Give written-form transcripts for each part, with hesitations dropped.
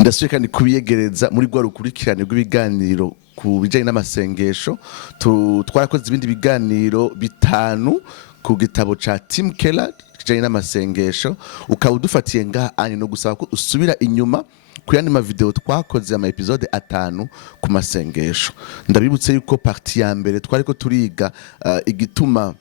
ndasuye kandi kubiyegereza muri rwa rukurikirane rw'ibiganiro ku bijanye n'amasengesho. Twarakoze ibindi biganiro bitanu ku gitabo ca Tim Keller kijanye n'amasengesho, ukaba udufatiye ngaha anye no gusaba ko usubira inyuma ku yandi ma video twakoze ama episode 5 ku masengesho. Ndabibutse yuko parti ya mbere twariko turiga igituma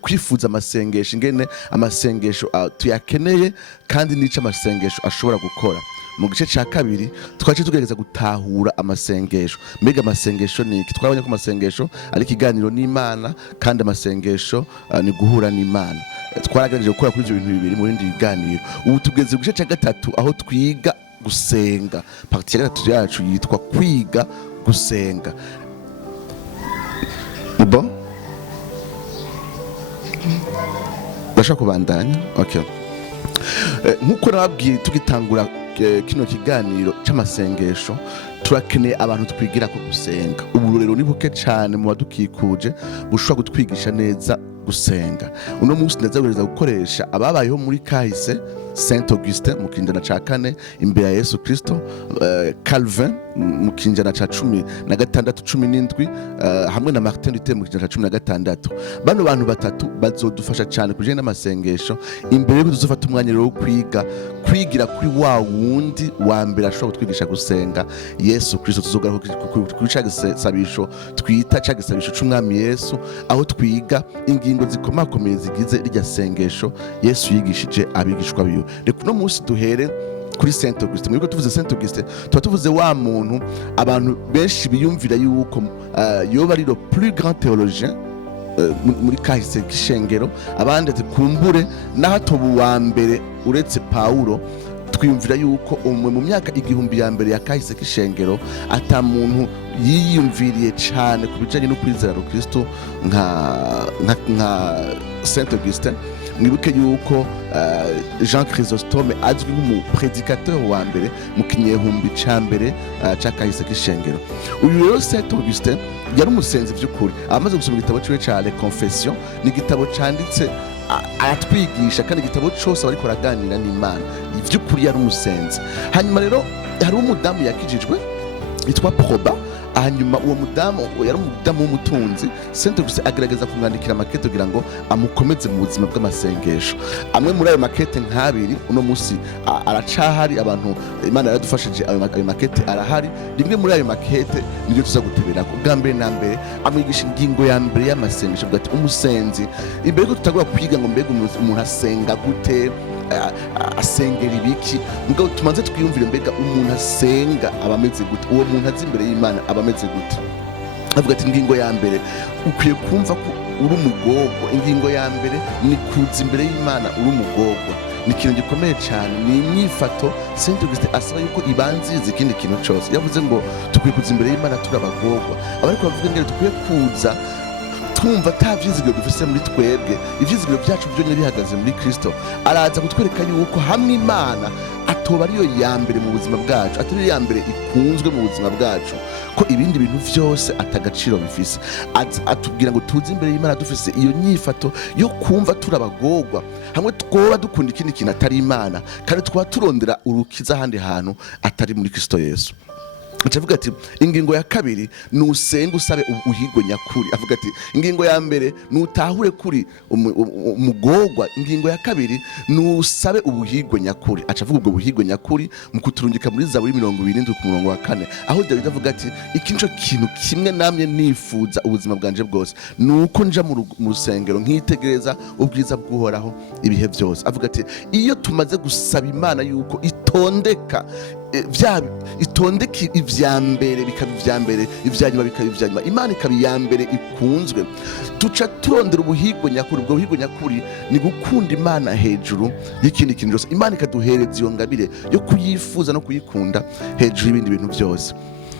kwifuza amasengesho, ingene amasengesho tuyakeneye kandi n'ico amasengesho ashobora gukora. Mu gice ca kabiri twaje tugerageza gutahura amasengesho. Mbega amasengesho ni iki? Twabonye ko amasengesho ari ikiganiro n'Imana kandi amasengesho ni guhura n'Imana. Twaragejeje gukora kuri ivyo bintu bibiri mu bindi biganiro. Ubu tugeze ku gice ca gatatu aho twiga gusenga. Parti ya gatatu yacu yitwa kwiga gusenga. Bon? Bashaka kubandanya? Okay. Nkuko nababwiye tugitangura kino kiganiro c'amasengesho, turakeneye abantu twigira ko gusenga. Ubu rero ni buke cyane mu badukikuje bushobora gutwigisha neza gusenga. Uno munsi ndazagereza gukoresha ababayeho muri kahise St.Augustin mu kinjana ca 4 imbere ya Yesu Kristo, Calvin mu kinjana ca 16-17 hamwe na Martin Luther mu kinjana ca 16. Bano bantu batatu bazodufasha cyane kujanye n'amasengesho. Imbere y'uko tuzofata umwanya rero wo kwigira kuri wa wundi wa mbere ashobora kutwigisha gusenga, Yesu Kristo. Tuzogaruka kuri ca gisabisho twita ca gisabisho c'umwami Yesu, aho twiga ingingo zikomakomeye zigize irya sengesho Yesu yigishije abigishwa biwe. Reka uno munsi duhere kuri St.Augustin. Mwiko tuvuze St.Augustin tuba tuvuze wa muntu abantu benshi biyumvira yuko yoba ari le plus grand théologien muri kahise k'ishengero, abandi ati kumbure n'ahatobu wa mbere uretse Paulo. Twiyumvira yuko umwe mu myaka igihumbi ya mbere ya kahise k'ishengero ata muntu yiyumviriye cyane ku bijanye no kwizera Kristo nka St.Augustin. Mwibuke yuko Jean Chrysostome azwi nk'umupredikateur wa mbere mu kinyehumbi ca mbere ca kahise k'ishengero. Uyu rero St.Augustin yari umusenzi vy'ukuri. Amaze gusoma igitabo ciwe ca Les Confessions, ni igitabo canditse aratwigisha kandi igitabo cyose ariko araganira n'Imana. Ivy'ukuri yari umusenzi. Hanyuma rero hari umudamu yakijijwe yitwa Proba. Hanyuma uwo mudamu yari umudamu w'umutunzi. St.Augustin agerageza kumwandikira makete kugira ngo amukomeze mu buzima bw'amasengesho. Amwe muri ayo makete nk'abiri uno munsi aracahari, abantu Imana yaradufashije ayo makete arahari. Rimwe muri ayo makete niryo tuza guteberako. Bwa mbere na mbere amwigisha ingingo ya mbere y'amasengesho, bwati umusenzi imbere ko tutagura kwiga ngo mbega umuntu asenga gute, asengera ibiki, mugabo tumanze twiyumvire mbega umuntu asenga abameze gute, uwo muntu azi imbere y'Imana abameze gute. Avuga ati ingingo ya mbere ukwiye kumva ko uri umugorwa. Ingingo ya mbere ni kuza imbere y'Imana uri umugorwa. Ni ikintu gikomeye cyane, ni imyifato St.Augustin asaba yuko ibanziriza ikindi kintu cyose. Yavuze ngo tukwiye kuza imbere y'Imana turi abagorwa. Abariko bavuga ngo tukwiye kuza twumva ata vyizigiro dufise muri twebwe, ivyizigiro vyacu byonyine bihagaze muri Kristo. Araza kutwereka yuko hamwe Imana atoba ariyo ya mbere mu buzima bwacu, atari ya mbere ikunzwe mu buzima bwacu, ko ibindi bintu vyose atagaciro bifise. Atubwira ngo tuze imbere y'Imana dufise iyo nyifato yo kumva turabagorwa, hamwe twoba dukunda ikindi kintu atari Imana, kandi twaba turondera urukiza ahandi hantu atari muri Kristo Yesu. Avuga ati ingingo ya kabiri nusenga usabe ubuhigwe nyakuri. Avuga ati ingingo ya mbere nutahure kuri umugorwa, ingingo ya kabiri nusabe ubuhigwe nyakuri. Acavuga ubwo buhigwe nyakuri mu kuturungika muri Zaburi 27:4, aho Dawidi avuga ati ikinco kintu kimwe namye nifuza ubuzima bwanje bwose, nuko nja mu rusengero nkitegereza ubwiza bw'Uhoraho ibihe byose. Avuga ati iyo tumaze gusaba Imana yuko itondeka itondeka ivya mbere bikaba ivya mbere, ivya nyuma bikaba ivya nyuma, Imana ikaba iya mbere ikunzwe, tuca turondera ubuhigwe nyakuri. Ubwo buhigwe nyakuri ni gukunda Imana hejuru y'ikindi kintu cyose. Imana ikaduhereza iyo ngabire yo kuyifuza no kuyikunda hejuru y'ibindi bintu byose.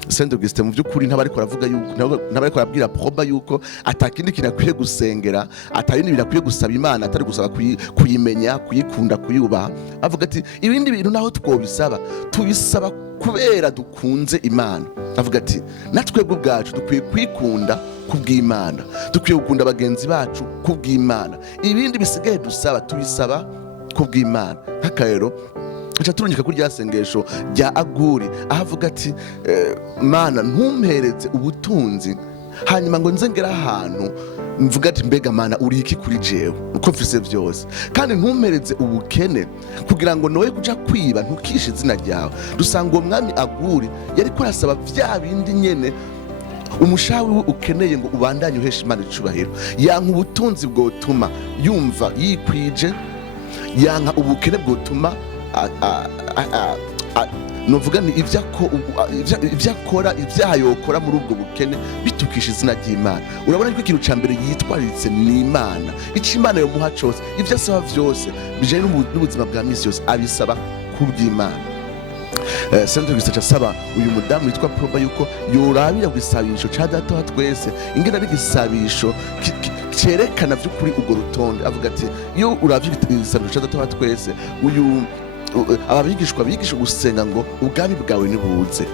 St.Augustin mu by'ukuri ntabariko aravuga yuko ntabariko arabwira Proba yuko atakindi kintu akwiye gusengera, atabindi bintu akwiye gusaba Imana atari gusaba kuyimenya, kuyikunda, kuyubaha. Avuga ati ibindi bintu naho twobisaba tubisaba kubera dukunze Imana. Avuga ati natwebwe ubwacu dukwiye kwikunda kubw'Imana, dukwiye gukunda bagenzi bacu kubw'Imana, ibindi bisigaye dusaba tubisaba kubw'Imana. Nk'akarero aca turungika kuri rya sengesho rya Aguri ahavuga ati mana ntumpereze ubutunzi hanyuma ngo nze ngera ahantu mvuga ati mbega mana uri iki kuri jewe uko mfise byose, kandi ntumpereze ubukene kugira ngo noye kuja kwiba ntukishe izina ryawe. Dusanga uwo mwami Aguri yari ko arasaba vya bindi nyene umushawi we ukeneye ngo ubandanye uhesha Imana icubahiro. Yanka ubutunzi bwotuma yumva yikwije, yanka ubukene bwotuma novuga ni ivyo akora ivyaha yokora muri ubwo bukene bitukisha izina ry'Imana. Urabona ko ikintu ca mbere yitwaritse ni Imana, ico Imana yomuha cose, ivyo asaba vyose bijanye n'ubuzima bwa misi yose abisaba kubw'Imana. St.Augustin asaba uyu mudamu witwa Proba yuko yorabira gisabisho ca data wa twese, ingene ari gisabisho cerekana vy'ukuri urwo rutonde. Avuga ati iyo uravye igisabisho ca data wa twese, uyu ababigishwa bigisha gusenga ngo ubwami bwawe nibuze,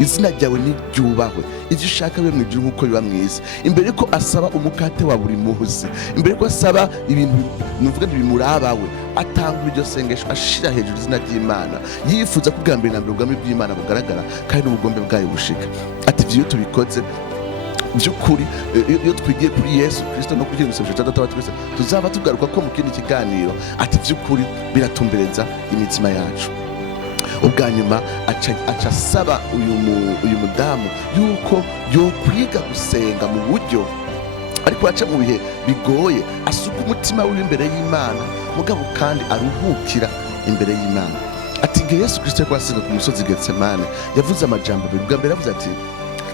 izina ryawe niryubahwe, ivyo ushaka bibe mw'ijuru nk'uko biba mw'isi. Imbere ko asaba umukate wa buri muzi, imbere ko asaba ibintu nuvuga bimurabawe, atangura iryo sengesho ashira hejuru izina ry'Imana, yifuza ko bwa mbere na mbere ubwami bw'Imana bugaragara kandi n'ubugombe bwayo bushika. Ati ivyo tubikoze by'ukuri, iyo twigiye kuri Yesu Kristo no kuri Yesu Data wa twese, tuzaba tugaruka ko mu kindi kiganiro. Ati by'ukuri biratumbereza imitima yacu. Ubwa nyuma aca asaba uyu mudamu yuko yokwiga gusenga mu buryo ariko aca mu bihe bigoye, asuka umutima wiwe imbere y'Imana, mugabo kandi aruhukira imbere y'Imana. Ati nge Yesu Kristo yariko asenga ku musozi Getsemane, yavuze amajambo abiri. Ubwa mbere yavuze ati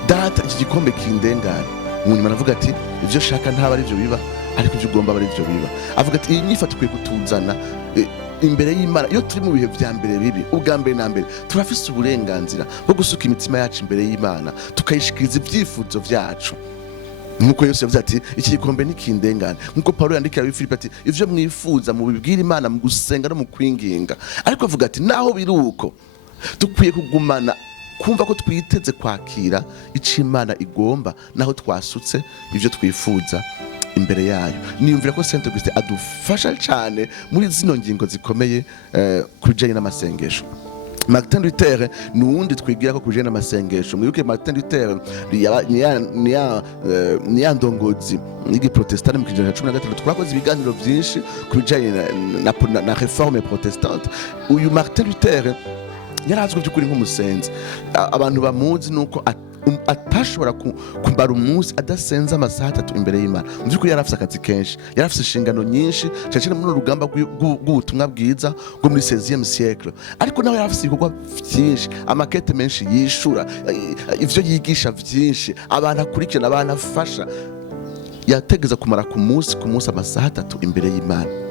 data iki gikombe kindengane, mu nyuma aravuga ati ivyo shaka ntaba ari byo biba, ariko ivyo ugomba ari byo biba. Avuga ati iyi nyifato ikwiye kutuzana imbere y'Imana. Iyo turi mu bihe vya mbere bibi, ubwa mbere na mbere turafise uburenganzira bwo gusuka imitima yacu imbere y'Imana, tukayishikiriza ivyifuzo vyacu, nkuko Yesu yavuze ati iki gikombe nikindengane. Nkuko Paulo yandikira abi Filipi ati ivyo mwifuza mu bibwira Imana mu gusenga no mu kwinginga. Ariko avuga ati naho biruko dukwiye kugumana kumva ko twiteze kwakira ico Imana igomba, naho twasutse ivyo twifuza imbere yayo. Niyumvira ko St.Augustin adufasha cyane muri zino ngingo zikomeye kubijanye n'amasengesho. Martin Luther ni uwundi twigira ko kubijanye n'amasengesho. Mwibuke Martin Luther ni ya ndongozi y'igiprotestante mu kijana ca 16. Twakoze ibiganiro vyinshi kubijanye na réforme protestante. Uyu Martin Luther yarazwe by'ukuri nk'umusenzi. Abantu bamuzi nuko atashobora kumara umunsi adasenza amasaha 3 imbere y'Imana. Mu by'ukuri yarafise akazi kenshi, yarafise inshingano nyinshi cyane muri urugamba rw'ubutumwa bwiza bwo muri 16e siècle. Ariko nawe yarafise ibikorwa byinshi, amakete menshi yishura, ivyo yigisha vyinshi, abantu akurikirana, abantu afasha. Yategeza kumara ku munsi amasaha 3 imbere y'Imana.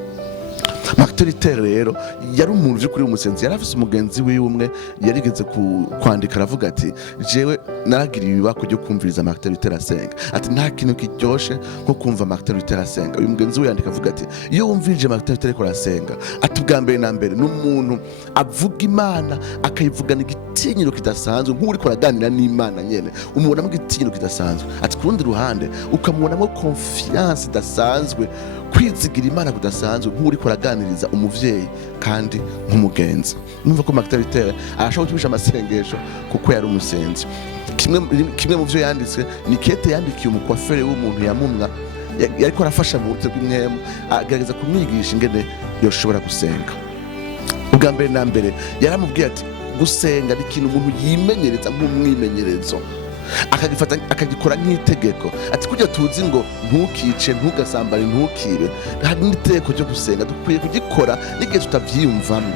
Martin Luther rero yari umuntu by'ukuri w'umusenzi. Yarafise umugenzi wiwe umwe yarigeze kwandika aravuga ati jewe naragiriye ibibako ryo kumviriza Martin Luther asenga. Ati nta kintu kiryoshe nko kumva Martin Luther asenga. Uyu mugenzi we yandika avuga ati iyo wumvirije Martin Luther ko arasenga, ati bwa mbere na mbere n'umuntu avuga Imana akayivugana igitinyiro kidasanzwe, nk'uri ko araganira n'Imana nyene, umubonamo igitinyiro kidasanzwe. Ati ku rundi ruhande ukamubonamo confiance idasanzwe, kwizigira Imana kudasanzwe, nk'uri ko araganiriza umuvyeyi kandi nk'umugenzi. Numva ko Martin Luther arashobora gutubisha amasengesho kuko yari umusenzi. Kimwe mu vyo yanditse ni kete yandikiye umukwafere w'umuntu yamumwa, yariko arafasha mu buryo bw'imwemu, agerageza kumwigisha ingene yoshobora gusenga. Ubwa mbere na mbere yaramubwiye ati gusenga ni ikintu umuntu yimenyereza nk'umwimenyerezo, akagifata akagikora nk'itegeko. Ati kujya tuzi ngo ntukice, ntugasambane, ntukibe, hari n'itegeko ryo gusenga dukwiye kugikora n'igihe tutavyiyumvamo.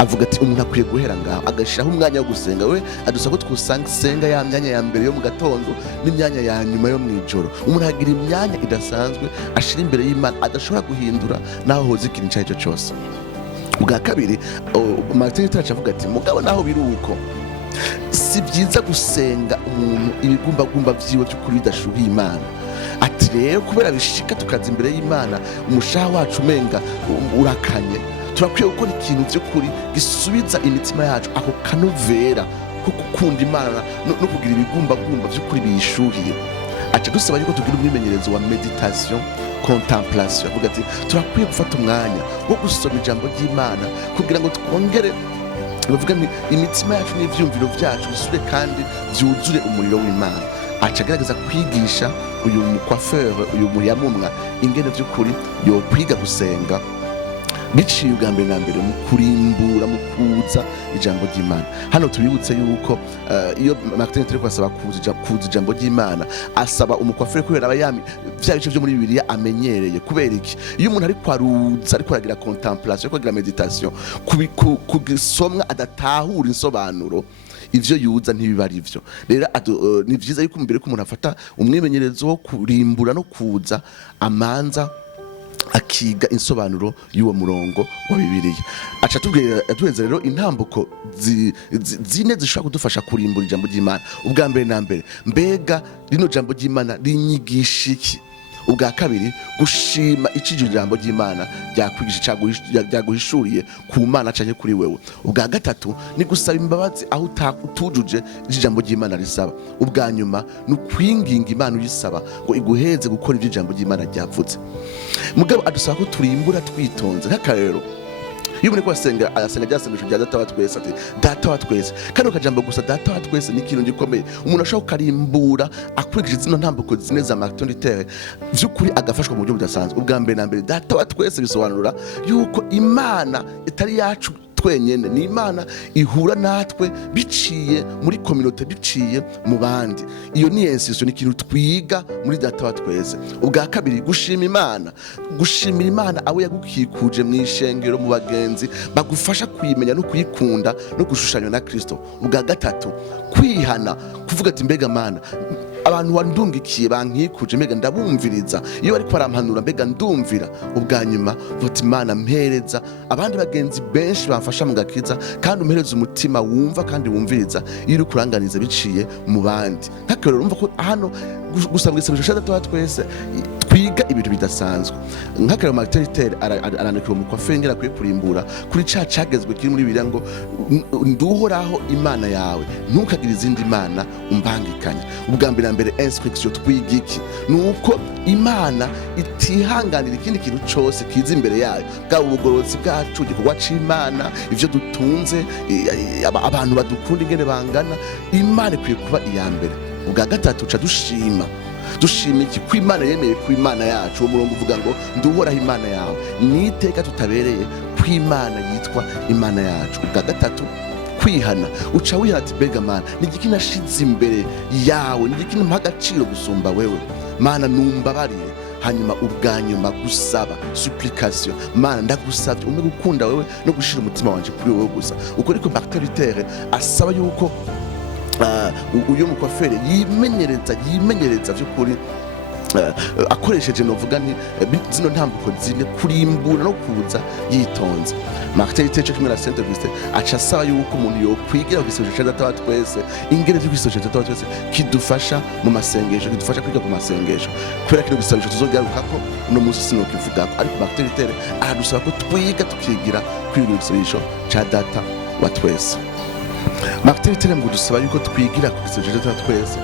Avuga ati umuntu akwiye guhera ngaho agashiraho umwanya wo gusenga. We adusaba ko twusenga ya myanya ya mbere yo mu gatondo n'imyanya ya nyuma yo mw'ijoro. Umuntu agira imyanya idasanzwe ashira imbere y'Imana adashobora guhindura naho hoze ikintu icyo aricyo cyose. Ubwa kabiri Martin Luther avuga ati mugabo naho biruko si byiza gusenga umuntu ibigumbagumba vyiwe by'ukuri bidashuhiye Imana. Ati rero kubera bishika tukaza imbere y'Imana umushaha wacu umenga urakanye, turakwiye gukora ikintu by'ukuri gisubiza imitima yacu ako kanovera ko gukunda Imana no kugira ibigumbagumba by'ukuri biyishuhiye. Aca dusaba yuko tugira umwimenyerezo wa meditation contemplation, avuga ati turakwiye gufata umwanya wo gusoma ijambo ry'Imana kugira ngo twongere bavuga ni imitima yacu n'ivyumviro vyacu bisure kandi vyuzure umuriro w'Imana. Aca agerageza kwigisha uyu mukwafere, uyu muyamumwa ingene vy'ukuri yo kwiga gusenga biciye ubwa mbere na mbere mu kurimbura, mu kuza ijambo ry'Imana. Hano tubibutse yuko iyo Martin Luther asaba kuza ijambo ry'Imana, asaba umukwafere kubera abayami vya bice vyo muri Bibiliya amenyereye. Kubera iki? Iyo umuntu ari kwaruza, ari kwaragira contemplation, ari kwagira meditation, kugisomwa adatahura insobanuro, ivyo yuza ntibiba ari vyo. Rero ni vyiza yuko mbere ko umuntu afata umwimenyerezo wo kurimbura no kuza, amanza akiga insobanuro y'uwo murongo wa Bibiliya. Aca atuheza rero intambuko zine zishobora kudufasha kurimbura ijambo ry'Imana. Ubwa mbere na mbere, mbega rino jambo ry'Imana rinyigisha iki? Ubwa kabiri, gushima icijyo jambo ry'Imana ryakwigisha ryaguhishuriye ku Mana canke kuri wewe. Ubwa gatatu, ni gusaba imbabazi aho utujuje ijambo ry'Imana risaba. Ubwa nyuma, ni kwinginga Imana uyisaba ngo iguheze gukora ivyo ijambo ry'Imana ryavuze. Mugabo adusaba ko turimbura twitonze. Nk'akarero, iyo umuntu kwasenga arasenga ryasengesho rya data wa twese, ati data wa twese, kano kajambo gusa data wa twese ni ikintu gikomeye. Umuntu ashobora karimbura akurikije zino ntambuko zine za Martin Luther, vy'ukuri agafashwa mu buryo budasanzwe. Ubwa mbere na mbere, data wa twese bisobanura yuko Imana itari yacu twenyene, ni Imana ihura natwe biciye muri communauté, biciye mu bandi. Iyo ni institution, ni ikintu twiga muri data wa twese. Ubwa kabiri, gushima Imana, gushimira Imana abo yagukikuje mu ishengero, mu bagenzi bagufasha kwimenya no kuyikunda no gushushanywa na Kristo. Ubwa gatatu, kwihana, kuvuga ati mbega Mana, abantu wandungikiye bankikuje mbega ndabumviriza, iyo bariko barampanura mbega ndumvira. Ubwa nyuma, vuga Imana mpereza abandi bagenzi benshi bamfasha mu gakiza, kandi umpereza umutima wumva kandi wumviriza iyo uri kuranganiza biciye mu bandi. Nk'akarero urumva ko hano gusaba igisabisho cya data wa twese twiga ibintu bidasanzwe. Nk'akarero Martin Luther arandikira umukwafere ngera kwiye kurimbura kuri cagezwe kiri muri Bibiliya ngo nduhoraho Imana yawe, ntukagire izindi mana umbangikanya. Ubwa mbere na mbere, instruction twiga iki? Nuko Imana itihanganira ikindi kintu cose kiza imbere yayo, bwa ubugorozi bwacu, igikorwa c'Imana, ivyo dutunze, abantu badukunda ingene bangana. Imana ikwiye kuba iya mbere. Ubwa gatatu, ca dushima iki? Ko Imana yemeye ko Imana yacu, uwo murongo uvuga ngo nduhoraho Imana yawe, niteka tutabereye ko Imana yitwa Imana yacu. Ubwa gatatu, kwihana, uca wihana ati mbega Mana, ni igiki nashize imbere yawe, ni igiki mpa agaciro gusumba wewe, Mana numbabarire. Hanyuma ubwa nyuma, gusaba, supplication, Mana ndagusavye umpe gukunda wewe no gushira umutima wanje kuri wewe gusa. Uko niko Martin Luther asaba yuko uyu mukwafere yimenyereza vy'ukuri, akoresheje novuga nti zino ntambuko zine, kurimbura no kuza yitonze. Martin Luther cyo kimwe na St.Augustin aca asaba yuko umuntu yokwigira ku gisabisho cya data wa twese, ingene vy'ugisabisho cya data wa twese kidufasha mu masengesho, kidufasha kwiga ku masengesho. Kubera kino gisabisho tuzogarukako uno munsi sinokivugako, ariko Martin Luther aradusaba ko twiga tukigira kwiga igisabisho cya data wa twese. Martin Luther ngo dusaba yuko twigira ku gisabisho cya data wa twese,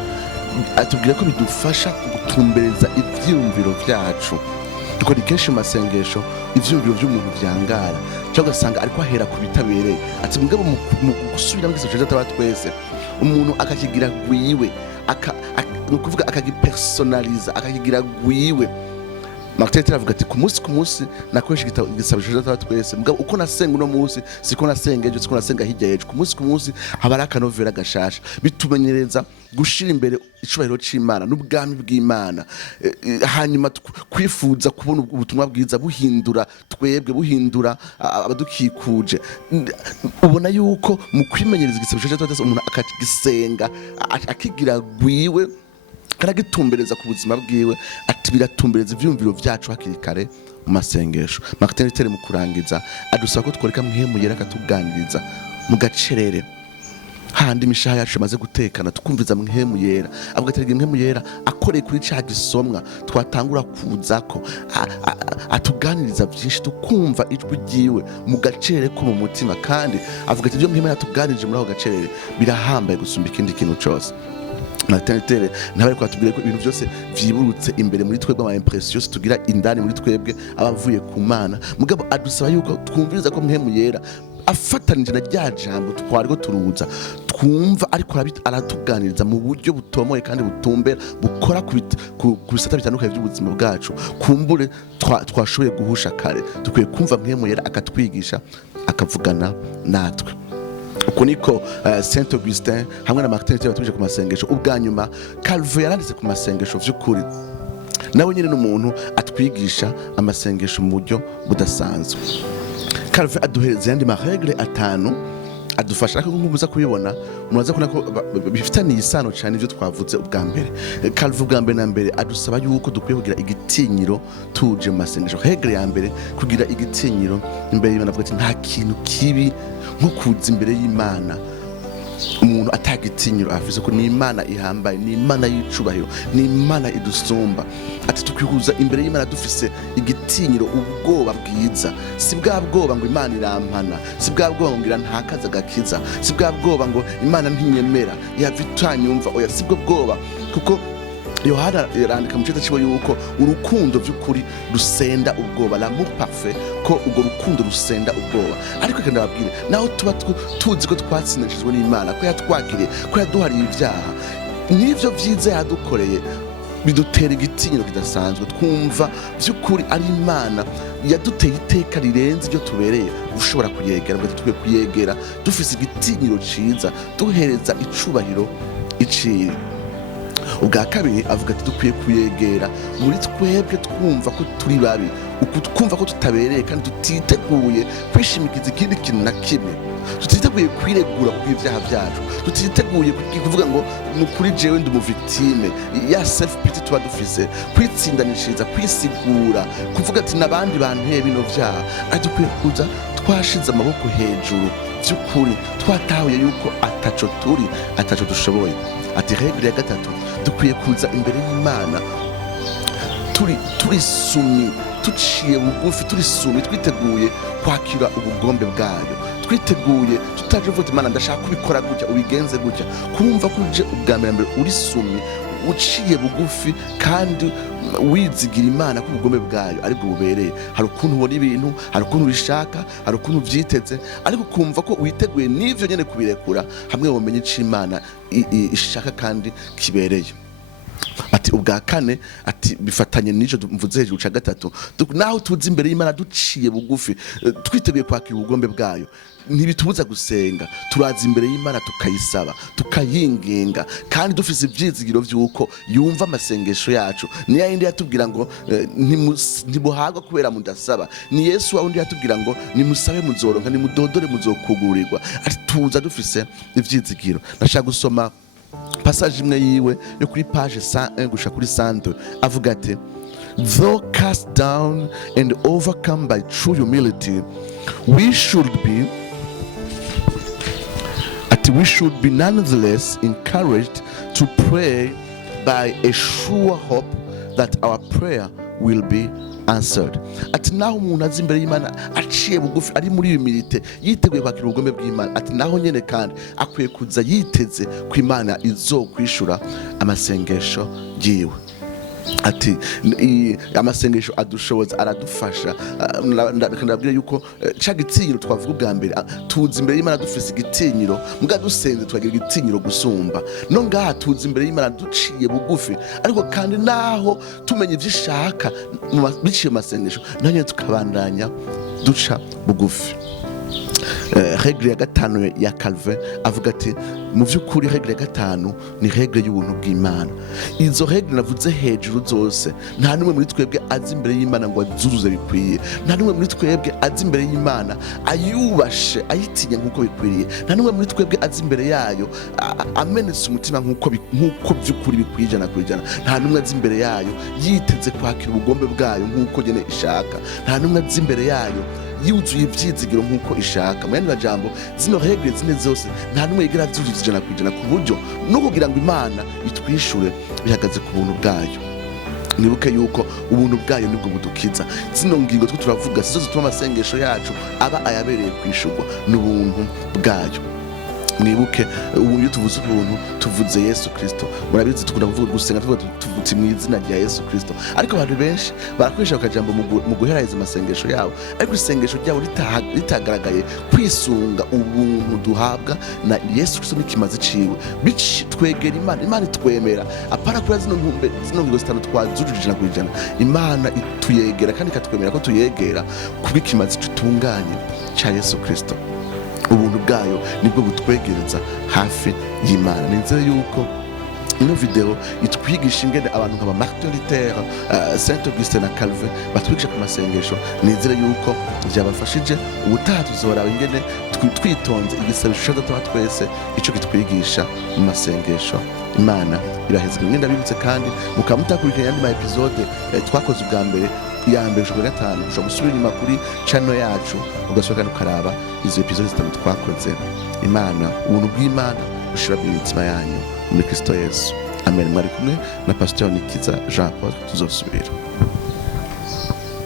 atubwira ko bidufasha gutumbereza ivyumviro vyacu. Duko ni kenshi mu masengesho ivyumviro vy'umuntu vyangara, cyangwa ugasanga ariko ahera ku bitabereye. Ati mugabo mu gusubira mu gisabisho cya data wa twese, umuntu akakigira gwiwe, nukuvuga akagipersonaliza, akakigira gwiwe. Martin Luther avuga ati ku munsi nakoresha igisabisho cya data wa twese, mugabo uko nasenga uno munsi siko nasenga ejo, siko nasenga hirya y'ejo. Ku munsi haba ari akanovera gashasha, bitumenyereza gushira imbere icubahiro c'Imana n'ubwami bw'Imana. Hanyuma kwifuza kubona ubutumwa bwiza buhindura twebwe, buhindura abadukikuje. Ubona yuko mu kwimenyereza igisabisho cya data wa twese, umuntu akagisenga akigira gwiwe, karagitumbereza ku buzima bwiwe, ati biratumbereza ivyumviro vyacu hakiri kare mu masengesho. Martin Luther mu kurangiza adusaba ko tworeka mpemu yera, akatuganiriza mu gacerere, handi imishaha yacu amaze gutekana, tukumviza mpemu yera. Avuga ati mpemu yera akoreye kuri ca gisomwa twatangura kuzako, atuganiriza vyinshi, tukumva ijwi ryiwe mu gacerere ko mu mutima. Kandi avuga ati ivyo mpemu yatuganirije muri ako gacerere birahambaye gusumba ikindi kintu cose. Maternité ntabari kwatubwira ko ibintu byose vyiburutse imbere muri twebwe ama impression tugira indani muri twebwe abavuye ku Mana mugabo adusaba yuko twumviriza ko mpemu yera afatanije na rya jambo twariko turuza twumva ariko aratuganiriza mu buryo butomoye kandi butumbera bukora ku bisata bitandukanye by'ubuzima bwacu kumbure twashoboye guhusha kare dukwiye kumva mpemu yera akatwigisha akavugana natwe. Uko niko St.Augustin hamwe na Martin Luther batuje ku masengesho ubwa nyuma Calvin yaranditse ku masengesho vy'ukuri nawe nyine n'umuntu atwigisha amasengesho mu buryo budasanzwe. Calvin aduhereza yandi maregle atanu adufasha ko nkubuza kubibona muraza kuna ko bifitaniye isano cyane ivyo twavuze ubwa mbere. Calvin ubwa mbere na mbere adusaba yuko dukwiye kugira igitinyiro tuje mu masengesho. Regle ya mbere kugira igitinyiro imbere y'Imana avuga ati nta kintu kibi nko kuza imbere y'Imana umuntu atagitinyiro afise ko ni Imana ihambaye, ni Imana y'icubahiro, ni Imana idusumba. Ati tukwihuza imbere y'Imana dufise igitinyiro ubwoba bwiza, si bwa bwoba ngo Imana irampana, si bwa bwoba ngo ngira ntakaza gakiza, si bwa bwoba ngo Imana ntinyemera yavitanyumva, oya si bwo bwoba kuko Yohana yarandika mu cita cibo yuko urukundo vy'ukuri rusenda ubwoba, l'amour parfait, ko ubwo rukundo rusenda ubwoba. Ariko kandi ababwire naho tuba tuzi ko twatsinishijwe n'Imana, ko yatwakiriye, ko yaduhariye ivyaha, n'ivyo vyiza yadukoreye bidutera igitinyiro kidasanzwe, twumva vy'ukuri ari Imana yaduteye iteka rirenze ibyo tubereye ushobora kuyegera, ngo tukwiye kuyegera dufise igitinyiro ciza, duhereza icubahiro iciye. Ubwa kabiri avuga ati dukwiye kuyegera muri twebwe twumva ko turi babi, twumva ko tutabereye kandi tutiteguye kwishimikiza ikindi kintu na kimwe, tutiteguye kwiregura ku ivyaha vyacu, tutiteguye kuvuga ngo nukuri jewe ndi umuvictime, ya self pity tuba dufise, kwitsindanishiriza, kwisigura, kuvuga ati nabandi banteye bino vyaha. Ati dukwiye kuza twashize amaboko hejuru vy'ukuri, twatahuye yuko ataco turi, ataco dushoboye. Ati regle ya gatatu dukwiye kuza imbere y'Imana turi sumi, tuciye bugufi, turi sumi, twiteguye kwakira ubugombe bwayo, twiteguye tutaje vuga Imana ndashaka kubikora gutya ubigenze gutya, kumva ko uje ubwa mbere uri sumi, uciye bugufi kandi wizigira Imana ko ubugombe bwayo aribwo bubereye. Hari ukuntu ubona ibintu, hari ukuntu ubishaka, hari ukuntu uvyiteze, ariko kumva ko witeguye n'ivyo nyene kubirekura hamwe womenye ico Imana ishaka kandi kibereye. Ati ubwa kane ati bifatanye n'ico mvuze hejuru ca gatatu, naho tuzi imbere y'Imana duciye bugufi, twiteguye kwakira ubugombe bwayo, ntibitubuza gusenga, turaza imbere y'Imana tukayisaba, tukayinginga, kandi dufise ivyizigiro vy'uko yumva amasengesho yacu. Ni yindi yatubwira ngo ntibuhagwa kubera mudasaba, ni Yesu wundi yatubwira ngo nimusabe muzoronka, nimudodore muzokugurirwa. Ati tuza dufise ivyizigiro. Ndashaka gusoma passage imwe yiwe yo kuri page 101 gusha kuri 102 avuga ati though cast down and overcome by true humility, we should be nonetheless encouraged to pray by a sure hope that our prayer will be answered. Ati naho umuntu azi imbere y'Imana aciye bugufi, ari muri humilité, yiteguye kwakira ubugombe bw'Imana, ati naho nyene kandi akwiye kuza yiteze ko Imana izokwishura amasengesho yiwe. Ati amasengesho adushoboza, aradufasha. Ndabwira yuko ca gitinyiro twavuga ubwa mbere, tuzi imbere y'Imana dufise igitinyiro, muga dusenze twagira igitinyiro gusumba. No ngaha tuzi imbere y'Imana duciye bugufi, ariko kandi naho tumenye ivyo ishaka biciye amasengesho, nanye tukabandanya duca bugufi. Regle ya gatanu ya Calvin avuga ati mu vy'ukuri regle ya gatanu ni regle y'ubuntu bw'Imana. Izo regle navuze hejuru zose nta numwe muri twebwe azi imbere y'Imana ngo azuzuze bikwiye, nta numwe muri twebwe azi imbere y'Imana ayubashe ayitinya nk'uko bikwiriye, nta numwe muri twebwe azi imbere yayo amenetse umutima nk'uko vy'ukuri bikwiye ijana ku ijana, nta numwe azi imbere yayo yiteze kwakira ubugombe bwayo nk'uko nyene ishaka, nta numwe azi imbere yayo yuzuye ivyizigiro nk'uko ishaka. Mu yandi majambo zino regle zine zose nta numwe yigera avyuzuza ijana ku ijana, ku buryo no kugira ngo Imana itwishure bihagaze ku buntu bwayo. Nibuke yuko ubuntu bwayo nibwo budukiza. Zino ngingo two turavuga sizo zituma amasengesho yacu aba ayabereye kwishurwa, n'ubuntu bwayo. mwibuke ubu iyo tuvuze ubuntu tuvuze Yesu Kristo. Murabizi tukunda kuvuga gusenga tuvuze mu izina rya Yesu Kristo, ariko abantu benshi barakoresha akajambo mu guheraheza amasengesho yabo, ariko isengesho ryabo ritagaragaye kwisunga ubuntu duhabwa na Yesu Kristo n'ikimazi ciwe. Twegera Imana itwemera apara kuri zino ngingo zitanu twazujuje ijana ku ijana. Imana ituyegera kandi ikatwemera ko tuyegera kubw'ikimazi gitunganye ca Yesu Kristo. Ubuntu bwayo nibwo butwegereza hafi y'Imana. Nizere yuko ino video itwigisha ingene abantu nk'aba Martin Luther, St.Augustin na Calvin batwigisha ku masengesho. Nizere yuko byabafashije. Ubutaha tuzoraba ingene twitonze igisabisho cy'Adata twese ico kitwigisha mu masengesho. Imana irahezwa. Ngenda bibutse kandi mukaba mutakurikira yandi ma episode twakoze ubwa mbere ya mbere ushobora gatanu ushobora gusubira inyuma kuri channel yacu ugasubira kandi ukaraba izo episode zitanu twakoze. Imana, ubuntu bw'Imana bushira mu mitima yanyu muri Kristo Yesu. Amen. Mwari kumwe na Pastor Nikiza Jean Paul. Tuzosubira.